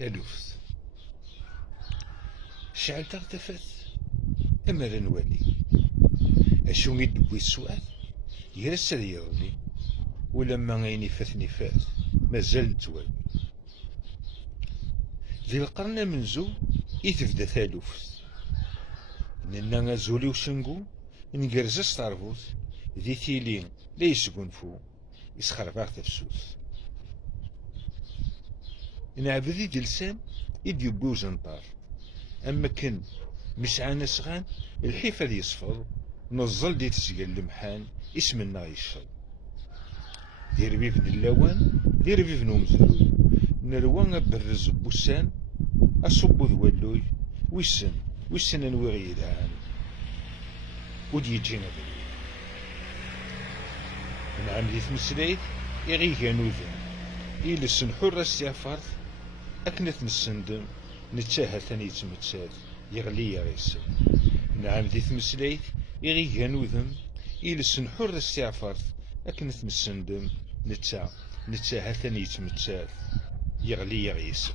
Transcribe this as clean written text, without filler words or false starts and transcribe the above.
تالوفت شعل تغتفت أمر نوالي أشو يدبوي السؤال يرسل يغلي ولما غيني فات مازال نتوالي ذي القرن منزو يتبدا تالوفت ننا غازولي وشنقو نقرز ستارفوت ذي تيلين لا يسقنفو يسخرباغ تفسوس نعبدي دلسان يديبو زنطار أما كن مسعانا سغان الحيفة دي يصفر نظل دي تسقى اللمحان اسمنا يشر دير بيفن اللوان دير بيفن ومزلوي نروان برز بوسان أصبو ذوالوي ويسن انوغي يدعان ودي يجينا بلوي نعم ذي ثمسلايت يغيقا نوذن إلسن حر السيافارت أكنت نسندم نتشاها ثاني يتمتشاد يغلي يغيسن نعم ذي ثمسلايت يغيقا نوذن إلسن حر السيافارت أكنت نسندم نتشاها ثاني يتمتشاد يغلي يغيسن